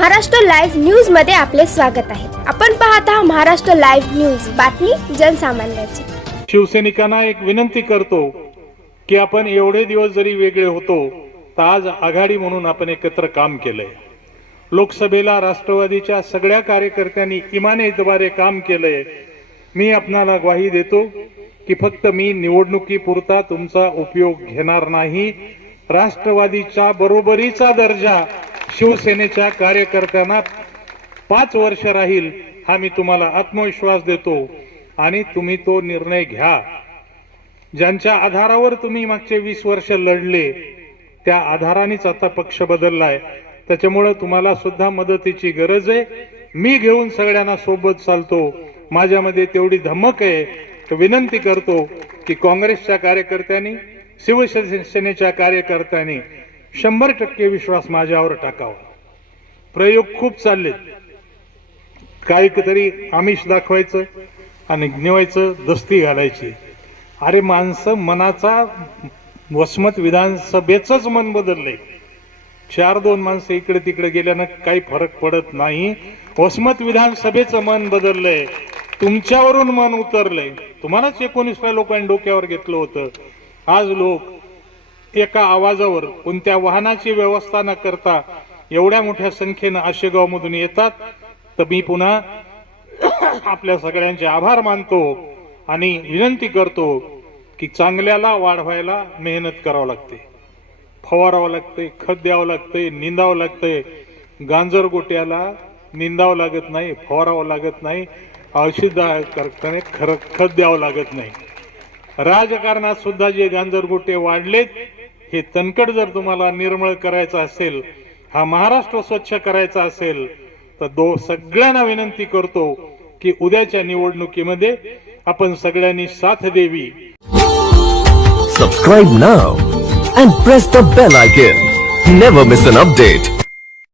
Maharashtra live न्यूजमध्ये आपले स्वागत आहे. आपण पाहत आहात महाराष्ट्र लाईव्ह न्यूज. बातमी जनसामान्यांची. शिवसैनिकांना एक विनंती करतो की आपण एवढे दिवस जरी वेगळे होतो तर आज आघाडी म्हणून आपण एकत्र काम केलंय. लोकसभेला राष्ट्रवादीच्या सगळ्या कार्यकर्त्यांनी इमानीद्वारे काम केलंय. मी आपणाला ग्वाही देतो की फक्त मी निवडणुकीपुरता तुमचा उपयोग घेणार नाही. राष्ट्रवादीच्या बरोबरीचा दर्जा शिवसेनेच्या कार्यकर्त्यांना पाच वर्ष राहील हा मी तुम्हाला आत्मविश्वास देतो आणि तुम्ही तो निर्णय घ्या. ज्यांच्या आधारावर तुम्ही मागचे वीस वर्ष लढले त्या आधारानेच आता पक्ष बदललाय. त्याच्यामुळं तुम्हाला सुद्धा मदतीची गरज आहे. मी घेऊन सगळ्यांना सोबत चालतो. माझ्यामध्ये तेवढी धमक आहे. तर विनंती करतो की काँग्रेसच्या कार्यकर्त्यांनी शिवसेनेच्या कार्यकर्त्यांनी शंभर टक्के विश्वास माझ्यावर टाकावा. प्रयोग खूप चाललेत. काहीतरी आमिष दाखवायचं आणि निवायचं दस्ती घालायची. अरे माणसं मनाचा वसमत विधानसभेचंच मन बदललंय. चार दोन माणसं इकडे तिकडे गेल्यानं काही फरक पडत नाही. वसमत विधानसभेचं मन बदललंय. तुमच्यावरून मन उतरलंय. तुम्हालाच एकोणीसव्या लोकांनी डोक्यावर घेतलं होतं. आज लोक एका आवाजावर कोणत्या वाहनाची व्यवस्था न करता एवढ्या मोठ्या संख्येनं आशेगाव मधून येतात तर मी पुन्हा आपल्या सगळ्यांचे आभार मानतो आणि विनंती करतो की चांगल्याला वाढवायला मेहनत करावं लागते. फवारावं लागते खत द्यावं लागते निंदावं लागते गांजर गोट्याला निंदावं लागत नाही फवारावं लागत नाही. औषध खरं खत द्यावं लागत नाही. राजकारणात सुद्धा जे गांजरगोटे वाढलेत हे तनकट जर तुम्हाला निर्मळ करायचं असेल हा महाराष्ट्र स्वच्छ करायचा असेल तर दो सगळ्यांना विनंती करतो की उद्याच्या निवडणुकीमध्ये आपण सगळ्यांनी साथ देवी subscribe now and press the bell icon never miss an update